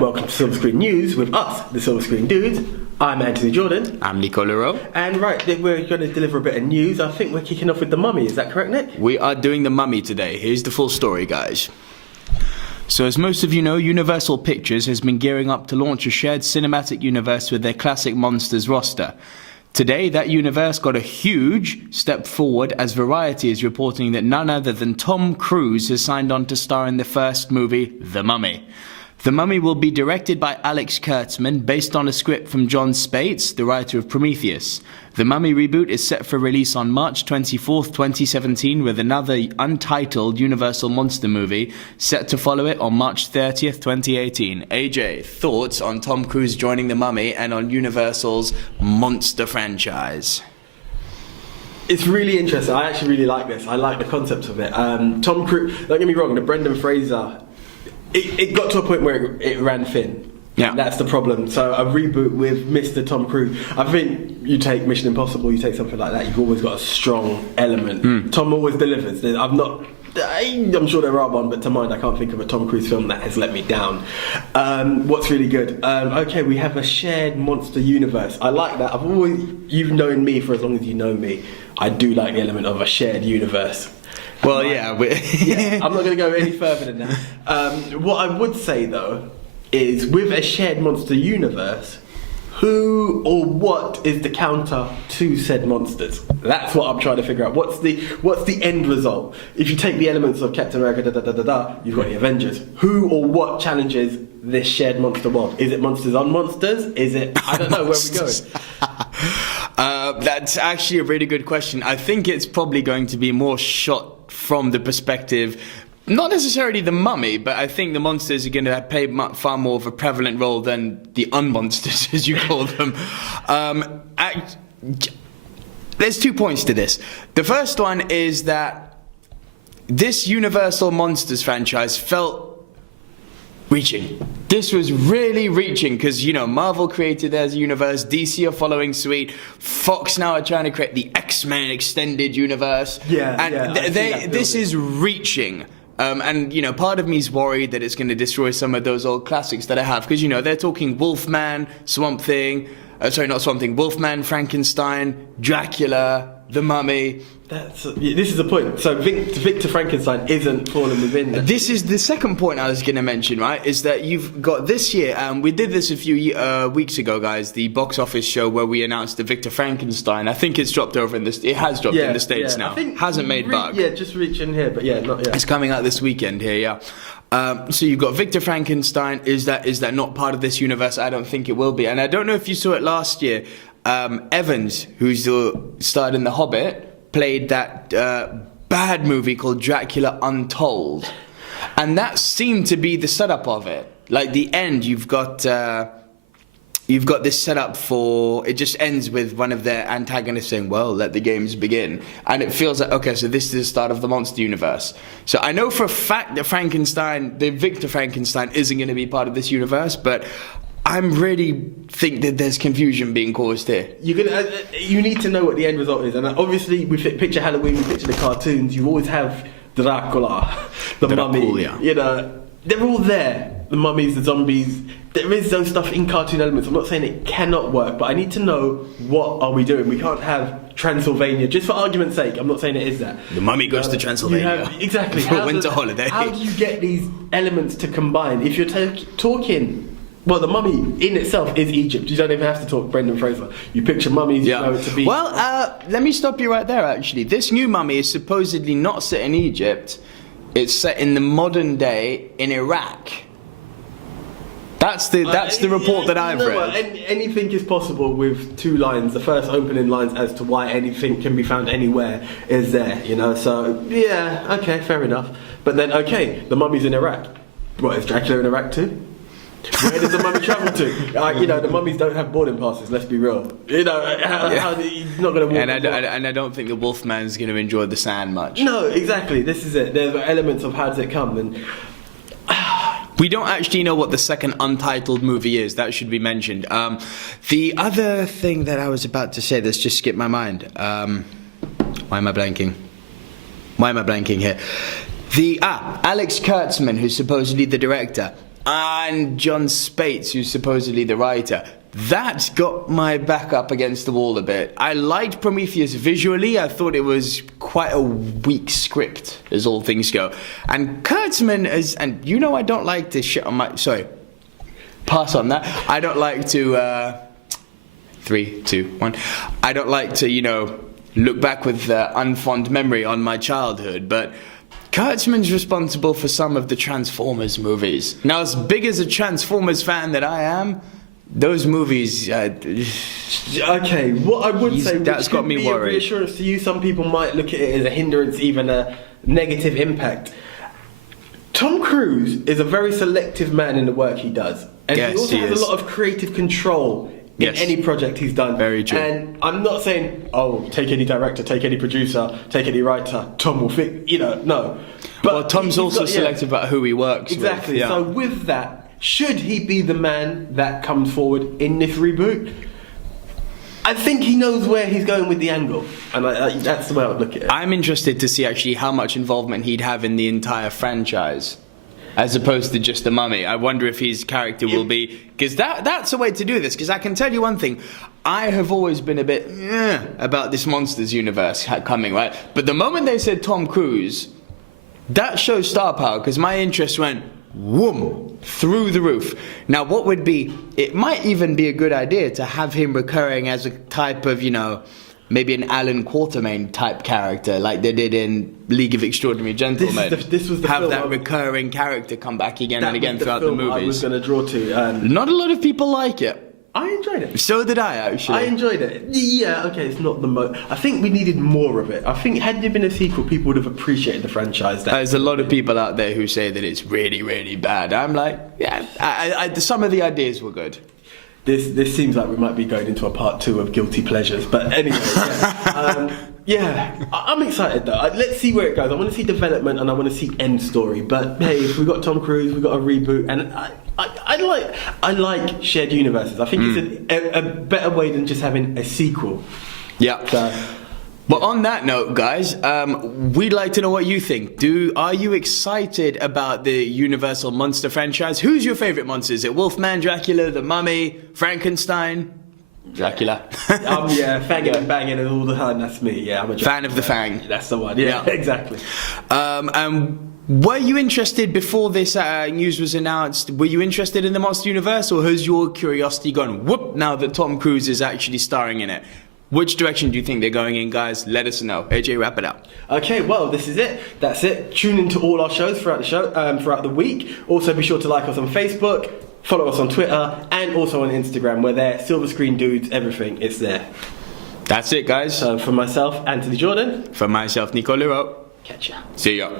And welcome to Silver Screen News with us, the Silver Screen Dudes. I'm Anthony Jordan. I'm Nico Leroux. And right, we're going to deliver a bit of news. I think we're kicking off with The Mummy, is that correct, Nick? We are doing The Mummy today. Here's the full story, guys. So as most of you know, Universal Pictures has been gearing up to launch a shared cinematic universe with their classic monsters roster. Today, that universe got a huge step forward as Variety is reporting that none other than Tom Cruise has signed on to star in the first movie, The Mummy. The Mummy will be directed by Alex Kurtzman, based on a script from Jon Spaihts, the writer of Prometheus. The Mummy reboot is set for release on March 24th, 2017, with another Untitled Universal Monster Movie set to follow it on March 30th, 2018. AJ, thoughts on Tom Cruise joining The Mummy and on Universal's monster franchise? It's really interesting. I actually really like this. I like the concept of it. Tom Cruise, don't get me wrong, the Brendan Fraser, it got to a point where it ran thin. Yeah. That's the problem. So a reboot with Mr. Tom Cruise, I think you take Mission Impossible, you take something like that, you've always got a strong element. Tom always delivers. I'm sure there are one, but to mind I can't think of a Tom Cruise film that has let me down. What's really good? Okay, we have a shared monster universe. I like that. You've known me for as long as you know me. I do like the element of a shared universe. Well, yeah, I'm not going to go any further than that. What I would say though is, with a shared monster universe, who or what is the counter to said monsters? That's what I'm trying to figure out. What's the end result? If you take the elements of Captain America, you've got the Avengers. Who or what challenges this shared monster world? Is it monsters on monsters? Is it, I don't know, where are we going? That's actually a really good question. I think it's probably going to be more shot from the perspective, not necessarily the Mummy, but I think the monsters are going to play far more of a prevalent role than the unmonsters, as you call them. There's 2 points to this. The first one is that this Universal Monsters franchise felt reaching. This was really reaching because, you know, Marvel created their universe, DC are following suit, Fox now are trying to create the X-Men extended universe. This is reaching. And, you know, part of me is worried that it's going to destroy some of those old classics that I have. Because, you know, they're talking Wolfman, Swamp Thing, Wolfman, Frankenstein, Dracula, The Mummy. This is the point. So Victor Frankenstein isn't falling within that. This is the second point I was going to mention, right? Is that you've got this year, we did this a few weeks ago, guys, the box office show where we announced the Victor Frankenstein. I think it's dropped over in the States now. Hasn't made buck. Yeah, just reaching here, but not yet. It's coming out this weekend here, yeah. So you've got Victor Frankenstein. Is that not part of this universe? I don't think it will be. And I don't know if you saw it last year. Evans, who's starred in The Hobbit, played that bad movie called Dracula Untold, and that seemed to be the setup of it. Like the end, you've got this setup for, it just ends with one of their antagonists saying, "Well, let the games begin," and it feels like, okay, so this is the start of the monster universe. So I know for a fact that the Victor Frankenstein, isn't going to be part of this universe, but I'm really think that there's confusion being caused here. You need to know what the end result is, and obviously we picture Halloween, we picture the cartoons. You always have Dracula, the Mummy. You know, they're all there. The mummies, the zombies. There is those stuff in cartoon elements. I'm not saying it cannot work, but I need to know what are we doing. We can't have Transylvania just for argument's sake. I'm not saying it is that. The Mummy goes to Transylvania. Exactly. For a winter holiday. How do you get these elements to combine? If you're talking. Well, the Mummy in itself is Egypt. You don't even have to talk Brendan Fraser. You picture mummies, you know it to be... Well, let me stop you right there, actually. This new Mummy is supposedly not set in Egypt. It's set in the modern day in Iraq. That's the report that I've read. Anything is possible with two lines. The first opening lines as to why anything can be found anywhere is there, you know. So, yeah, okay, fair enough. But then, okay, the Mummy's in Iraq. What, is Dracula in Iraq too? Where does the mummy travel to? You know, the mummies don't have boarding passes, let's be real. You know, he's not going to walk. And I don't think the Wolfman's going to enjoy the sand much. No, exactly, this is it. There's elements of how does it come. And we don't actually know what the second Untitled movie is. That should be mentioned. The other thing that I was about to say that's just skipped my mind. Why am I blanking here? Alex Kurtzman, who's supposedly the director. and Jon Spaihts, who's supposedly the writer. That's got my back up against the wall a bit. I liked Prometheus visually. I thought it was quite a weak script, as all things go. And Kurtzman is, and you know I don't like to shit on my, sorry, pass on that. I don't like to, 3, 2, 1. I don't like to, you know, look back with unfond memory on my childhood, but Kurtzman's responsible for some of the Transformers movies. Now, as big as a Transformers fan that I am, those movies... okay, what I would say, that's got me worried. A reassurance to you, some people might look at it as a hindrance, even a negative impact. Tom Cruise is a very selective man in the work he does. And yes, he also has a lot of creative control in any project he's done. Very true. And I'm not saying, oh, take any director, take any producer, take any writer, Tom will fix, you know, no. But well, Tom's also selective about who he works with. Exactly. Yeah. So with that, should he be the man that comes forward in this reboot? I think he knows where he's going with the angle, and that's the way I would look at it. I'm interested to see actually how much involvement he'd have in the entire franchise, as opposed to just the Mummy. I wonder if his character will be, because that's a way to do this. Because I can tell you one thing, I have always been a bit about this Monsters universe coming, right? But the moment they said Tom Cruise, that shows star power, because my interest went whoom, through the roof. Now, what would be, it might even be a good idea to have him recurring as a type of, you know, maybe an Alan Quatermain type character, like they did in League of Extraordinary Gentlemen. This was the have film that recurring character come back again and again throughout the movies. I was going to draw to. Not a lot of people like it. I enjoyed it. So did I, actually. I enjoyed it. Yeah, okay, it's not the most... I think we needed more of it. I think had there been a sequel, people would have appreciated the franchise. There's a lot of people out there who say that it's really, really bad. I'm like, yeah, some of the ideas were good. This seems like we might be going into a part 2 of Guilty Pleasures, but anyway, I'm excited though. Let's see where it goes. I want to see development and I want to see end story. But hey, if we got Tom Cruise, we got a reboot, and I like shared universes. I think it's a better way than just having a sequel. Yeah. So, well, on that note, guys, we'd like to know what you think. Are you excited about the Universal Monster franchise? Who's your favourite monster? Is it Wolfman, Dracula, the Mummy, Frankenstein? Dracula. fanging and banging and all the time. That's me. Yeah, I'm a fan of the Fang. That's the one. Yeah, exactly. Were you interested before this news was announced? Were you interested in the Monster Universe, or has your curiosity gone whoop now that Tom Cruise is actually starring in it? Which direction do you think they're going in, guys? Let us know. AJ, wrap it up. Okay, well, this is it. That's it. Tune into all our shows throughout the week. Also, be sure to like us on Facebook, follow us on Twitter, and also on Instagram. We're there. Silver Screen Dudes, everything. It's there. That's it, guys. For myself, Anthony Jordan. For myself, Nico Luro. Catch ya. See ya.